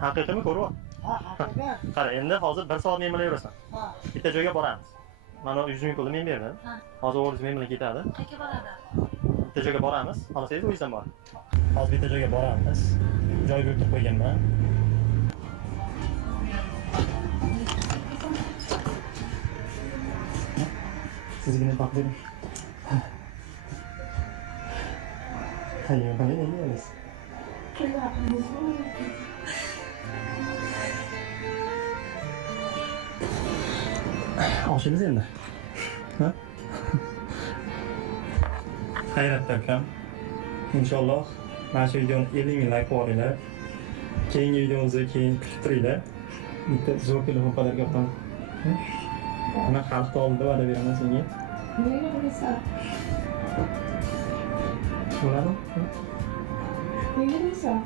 Haqiqiymi ko'ryapman? Ha, haqiqat. Qara, endi hozir 1 soat men bilan yurasan. Ha. Bitta joyga boramiz. Mana 100 ming pulni men berdim. Hozir o'g'lingiz men bilan ketadi. Qayerga boradi? Bitta joyga boramiz. Xohlasangiz o'zingizdan boring. Hozir bitta joyga boramiz. Joyga o'tirib qo'yganman. Sizgina taqdirim. Hayır, bana ne diyorsunuz? Oshimiz endi. Ha? Hayratda akam. Inshaalloh mana shu videoni 50 ming like qo'yinglar. Keyingi videomizni keyin kutib turinglar. Bitta zo'r telefon padarga olaman. Ana xalq oldida va'da beraman senga. Nega bilasan? Bo'ladimi? Nega bilasan?